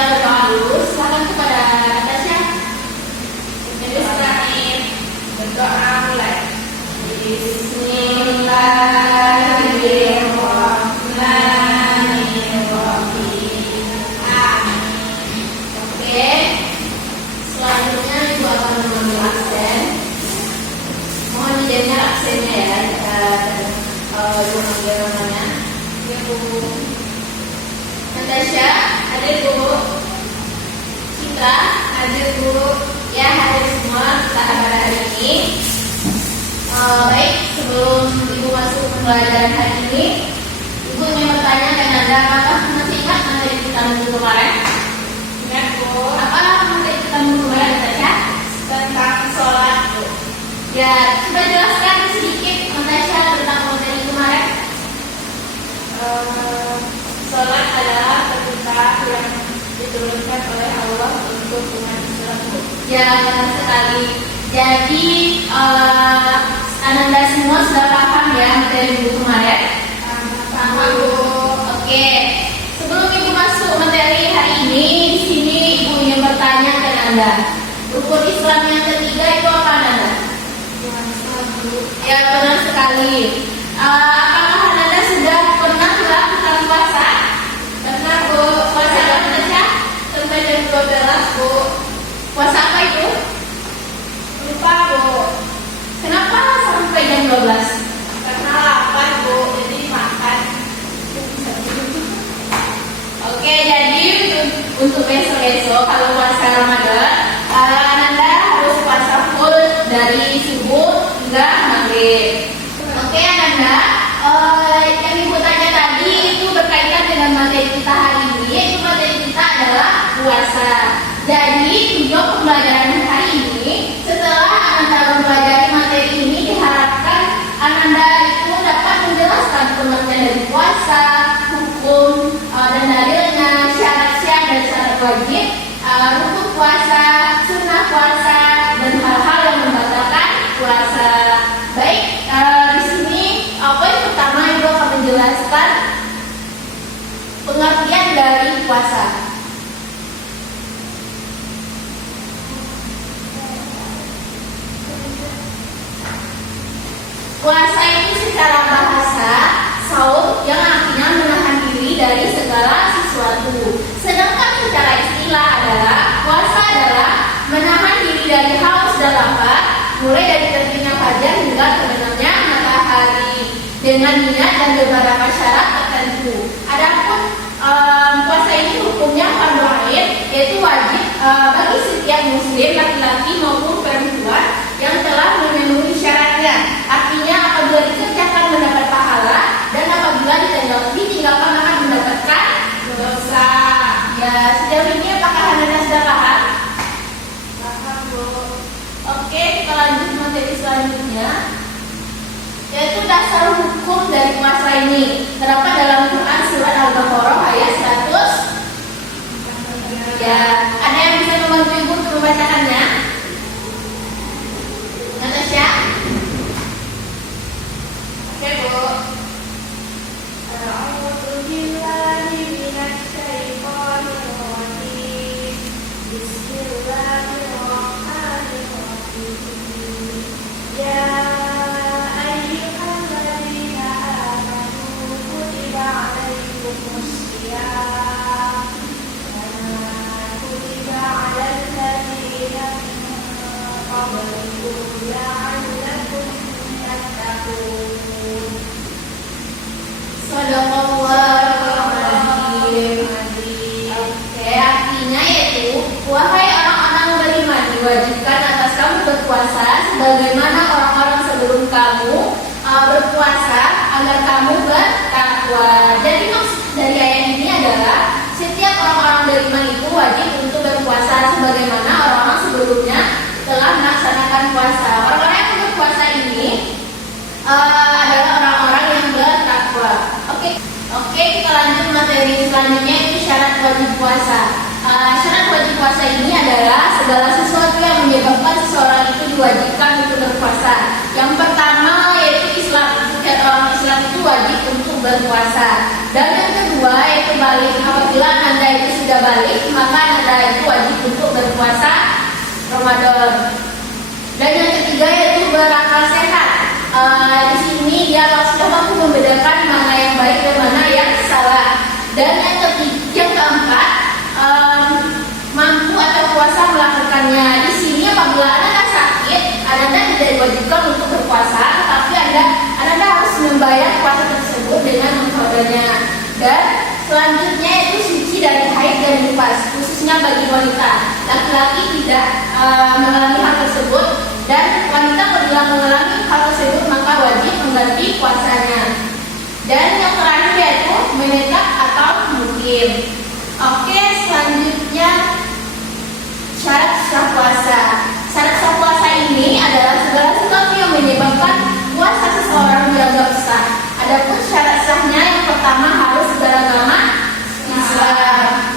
kita berdoa dulu. Silakan kepada Natasha. Bismillahirrahmanirrahim. Berdoa mulai. Bismillahirrahmanirrahim. Amin. Oke. Selanjutnya Ibu akan mengambil aksen. Mohon dijaga aksennya ya. Ibu mengambil namanya. Ya Bu. Natasha, hadir Bu. Citra, hadir Bu. Ya, hadir semua kita pada hari ini. Baik, sebelum Ibu masuk ke pelajaran hari ini, Ibu ingin bertanya dan Anda, apakah masih ingat materi kita minggu kemarin? Ingat Bu. Apa materi kita minggu kemarin, Natasha? Tentang sholat Bu. Ya, coba jelaskan sedikit Natasha tentang materi kemarin. Sholat adalah perintah yang diturunkan oleh Allah untuk umat Islam. Ya, benar sekali. Jadi Ananda semua sudah paham ya materi Ibu kemarin? Sama Bu. Oke. Sebelum Ibu masuk materi hari ini, di sini Ibu ingin bertanya ke Anda. Rukun Islam yang ketiga itu apa Anda? Ya, benar sekali. Apakah Anda sudah pernah melakukan puasa? Pernah Bu. Puasa apa Natasha? Sampai jam 12 Bu. Puasa apa itu? Lupa Bu. Kenapa sampai jam 12? Karena lapar Bu, jadi makan. Oke, jadi untuk besok-besok kalau puasa Ramadan, Anda harus puasa full dari subuh hingga maghrib. Oke, Anda, yang Ibu tanya tadi itu berkaitan dengan materi kita hari ini, yaitu materi kita adalah puasa. Jadi, tujuan pembelajaran hari ini, setelah Anda mempelajari materi ini, diharapkan Anda itu dapat menjelaskan pengertian dari puasa, hukum dan dalilnya, syarat-syarat dan syarat wajib, rukun puasa, sunnah puasa, dan hal-hal yang membatalkan puasa. Baik, di sini poin pertama Ibu akan menjelaskan pengertian dari puasa. Puasa itu secara bahasa saum yang artinya menahan diri dari segala sesuatu. Sedangkan secara istilah adalah puasa adalah menahan diri dari haus dan lapar, mulai dari terbitnya fajar hingga terbenamnya matahari dengan niat dan beberapa syarat tertentu. Adapun puasa ini hukumnya fardu ain, yaitu wajib bagi setiap muslim laki-laki maupun perempuan yang telah memenuhi syaratnya. Artinya apabila dikerjakan mendapat pahala dan apabila ditinggalkan akan mendapatkan dosa. Ya, sejauh ini apakah Anda sudah paham? Paham Bu. Oke, kita lanjut materi selanjutnya, yaitu dasar hukum dari puasa ini. Terdapat dalam Quran surat Al-Baqarah ayat 100. Ya, ada yang bisa membantu Ibu untuk membacakannya? Natasha? Oke Bu. A'udzu billahi minasy syaithanir rajim. Bismillahirrahmanirrahim. Ya ayyuhalladzina amanu kutiba 'alaikumus shiyam kama kutiba 'alal ladzina min qablikum la'allakum tattaqun. Sadaqallahul azim. Oke, artinya yaitu wahai orang-orang beriman, diwajibkan atas kamu berpuasa sebagaimana orang-orang sebelum kamu berpuasa agar kamu bertakwa. Jadi maksud dari ayat ini adalah setiap orang-orang beriman itu wajib untuk berpuasa sebagaimana orang-orang sebelumnya telah melaksanakan puasa. Orang-orang yang berpuasa ini adalah orang-orang yang bertakwa. Oke, kita lanjut materi selanjutnya, itu syarat wajib puasa. Syarat wajib puasa ini adalah segala sesuatu yang menyebabkan seseorang itu diwajibkan untuk berpuasa. Yang pertama yaitu Islam. Setiap orang Islam itu wajib untuk berpuasa. Dan yang kedua yaitu balik. Apabila Anda itu sudah balik, maka Ramadan. Dan yang ketiga yaitu berakal sehat. Di sini dia sudah mampu membedakan mana yang baik dan mana yang salah. Dan yang keempat, mampu atau kuasa melakukannya. Di sini apabila Anda sakit, Anda tidak diwajibkan untuk berpuasa, tapi Anda harus membayar puasa tersebut dengan mengkodenya. Dan selanjutnya itu suci dari haid dan nifas, khususnya bagi wanita. Laki-laki tidak mengalami hal tersebut, dan wanita apabila mengalami hal tersebut maka wajib mengganti puasanya. Dan yang terakhir yaitu menetap atau mukim. Oke, selanjutnya syarat sah puasa. Syarat sah puasa ini adalah segala sesuatu yang menyebabkan puasa seseorang dianggap sah. Adapun syarat sahnya yang pertama harus beragama Islam.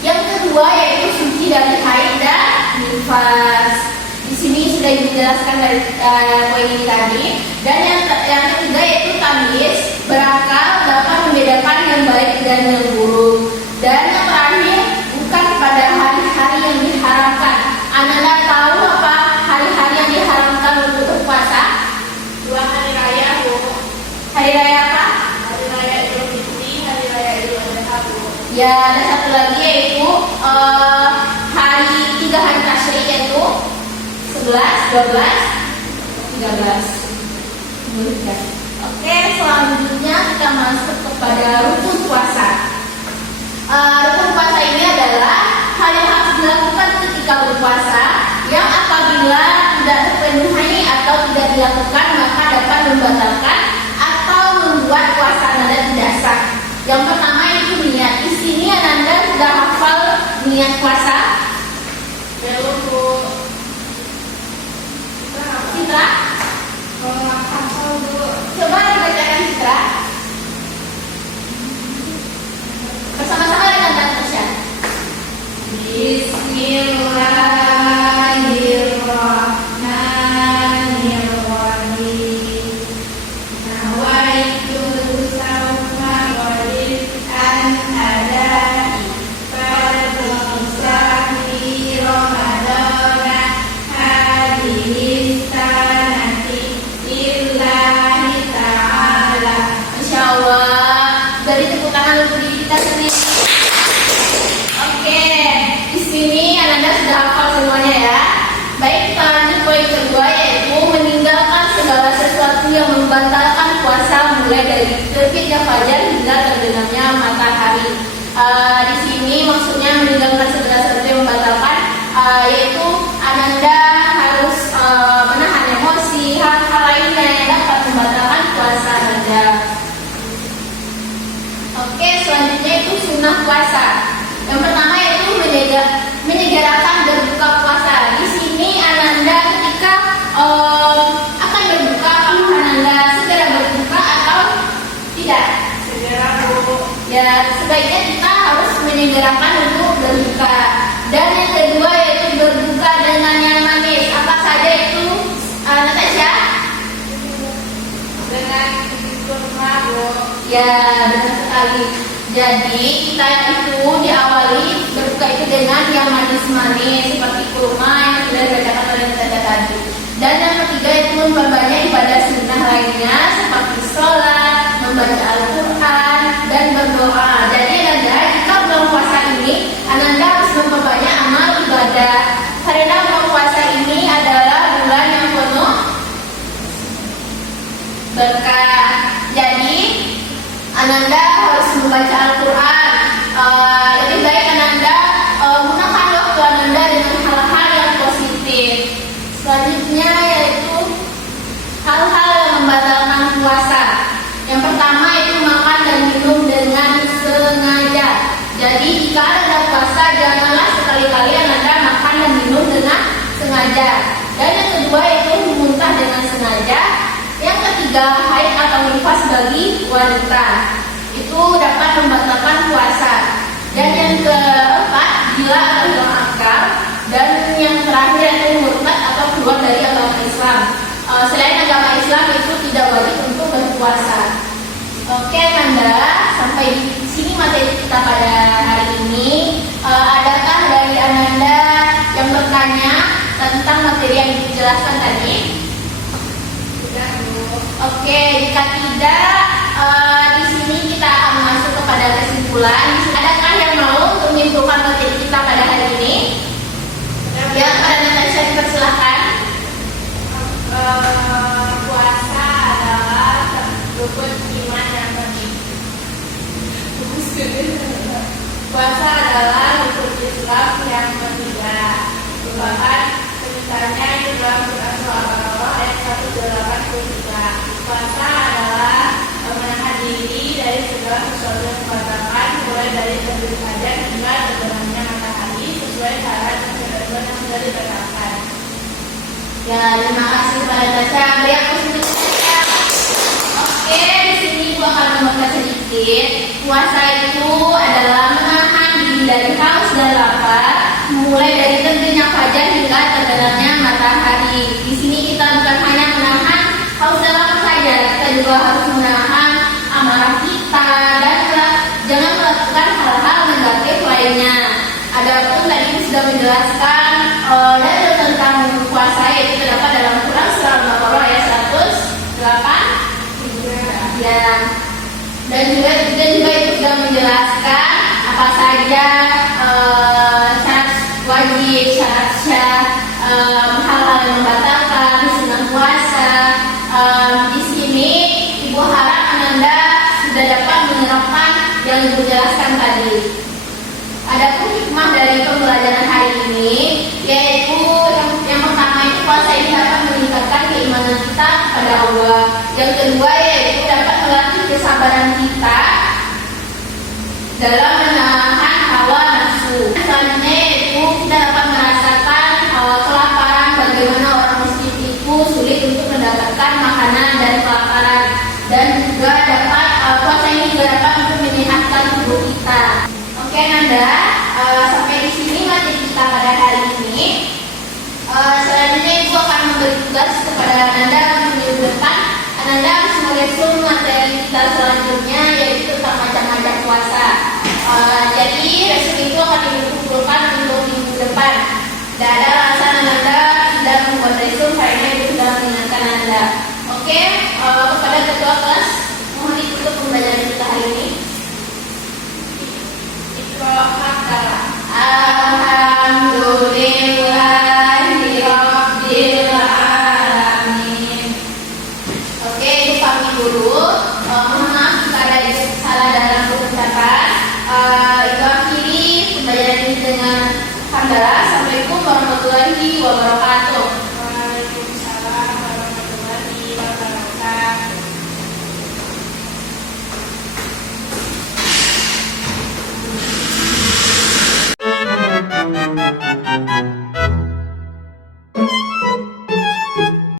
Yang kedua yaitu suci dari haid dan nifas. Di sini sudah dijelaskan dari poin ini tadi. Dan yang ketiga yaitu tamyiz, berakal, dapat membedakan yang baik dan yang buruk. Dan yang terakhir bukan pada hari-hari yang diharamkan. Anda tahu apa hari-hari yang diharamkan untuk berpuasa? 2 hari raya, Bu. Hari raya apa? Hari raya Idul Fitri, hari raya Idul Adha, Bu. Ya, ada satu lagi yaitu hari 3 hari tasyrik yaitu 11, 12, 13. Oke, selanjutnya kita masuk kepada rukun puasa. Rukun puasa ini adalah hal yang harus dilakukan ketika berpuasa, yang apabila tidak terpenuhi atau tidak dilakukan maka dapat membatalkan atau membuat puasa Anda tidak sah. Yang pertama itu niat. Di sini Anda sudah hafal niat puasa? Belum, Bu. Citra? Hafal, Bu. Coba dibacakan Citra. Bersama-sama dengan Natasha. Bismillahirrahmanirrahim. Nawaitu sawma wadid an adai fardhu sahri Ramadana hadhihi sanati lillahi ta'ala. Masya Allah. Dari tepuk tangan untuk diri kita sendiri. Oke, di sini Anda sudah hafal semuanya ya. Baik, kita lanjut poin kedua yaitu meninggalkan segala sesuatu yang membatalkan puasa mulai dari terbitnya fajar hingga terbenamnya matahari. Di sini maksudnya meninggalkan segala sesuatu yang membatalkan yaitu Anda harus menahan emosi, hal-hal lainnya yang dapat membatalkan puasa Anda. Oke, selanjutnya itu sunnah puasa. Yang pertama yaitu menyegerakan berbuka puasa. Di sini Ananda ketika akan berbuka, apakah Ananda segera berbuka atau tidak? Segera, Bu. Ya, sebaiknya kita harus menyegerakan untuk berbuka. Dan yang kedua yaitu berbuka dengan yang manis. Apa saja itu, Natasha? Dengan kurma, Bu. Ya, benar sekali. Jadi kita itu diawali berbuka itu dengan yang manis-manis seperti kurma yang sudah dibacakan oleh kita tadi. Dan yang ketiga itu memperbanyak ibadah sunnah lainnya seperti sholat, membaca Al-Quran, dan berdoa. Jadi Anda jika bulan puasa ini Anda harus memperbanyak amal ibadah. Karena bulan puasa ini adalah bulan yang penuh berkah. Jadi Ananda harus membaca Al-Quran. Lebih baik Ananda gunakan waktu Ananda dengan hal-hal yang positif. Selanjutnya yaitu hal-hal yang membatalkan puasa. Yang pertama itu makan dan minum dengan sengaja. Jadi jika Anda puasa janganlah sekali-kali Ananda makan dan minum dengan sengaja. Dan yang kedua itu muntah dengan sengaja. Yang ketiga, haid atau nifas bagi wanita itu dapat membatalkan puasa. Dan yang keempat, gila atau hilang akal. Dan yang terakhir itu murtad atau keluar dari agama Islam. Selain agama Islam itu tidak wajib untuk berpuasa. Oke, Nanda, sampai di sini materi kita pada hari ini. Adakah dari Ananda yang bertanya jelaskan tadi? Sudah, Bu. Oke, jika tidak, di sini kita akan masuk kepada kesimpulan. Adakah yang mau untuk menyimpulkan materi kita pada hari ini? Ya, pada Natasha dipersilahkan. Puasa adalah rukun iman yang penting. Puasa adalah rukun Islam yang ketiga. Bahkan penyebutannya di dalam Quran Surah Al-Baqarah ayat 183. Puasa adalah menahan diri dari segala sesuatu yang membatalkan, mulai dari terbit fajar hingga terbenamnya matahari sesuai syarat dan ketentuan yang sudah ditetapkan. Ya, terima kasih kepada Tasya. Beri aku sedikit. Oke, di sini gua akan membahas sedikit. Puasa itu adalah menahan diri dari haus dan lapar, mulai dari terbitnya fajar hingga terbenamnya matahari. Di sini kita bukan hanya menahan haus dan lapar saja, kita juga harus menahan amarah kita dan jangan melakukan hal-hal negatif lainnya. Adapun tadi sudah menjelaskan dalil tentang puasa, yaitu terdapat dalam Quran Surah Al-Baqarah ayat 108. Ya. Dan juga itu sudah menjelaskan apa saja syarat wajib, syarat syah, hal-hal yang membatalkan sunah puasa. Di sini Ibu harap Ananda sudah dapat menerapkan yang Ibu jelaskan tadi. Adapun hikmah dari pembelajaran hari ini, yaitu yang pertama itu puasa ini dapat meningkatkan keimanan kita kepada Allah. Yang kedua yaitu dapat melatih kesabaran kita dalam menahan hawa nafsu. Selanjutnya yaitu kita dapat merasakan kelaparan, bagaimana orang miskin itu sulit untuk mendapatkan makanan dan kelaparan, dan juga dapat puasa ini juga dapat untuk menyehatkan tubuh kita. Oke Nanda, sampai di sini materi kita pada hari ini. Selanjutnya Ibu akan memberi tugas kepada Nanda untuk minggu depan. Nanda harus meresum materi kita selanjutnya, yaitu tentang macam-macam puasa. Jadi resum itu akan dikumpulkan untuk minggu depan. Tidak ada alasan Nanda tidak membuat resum karena Ibu sudah mengingatkan Nanda. Oke, kepada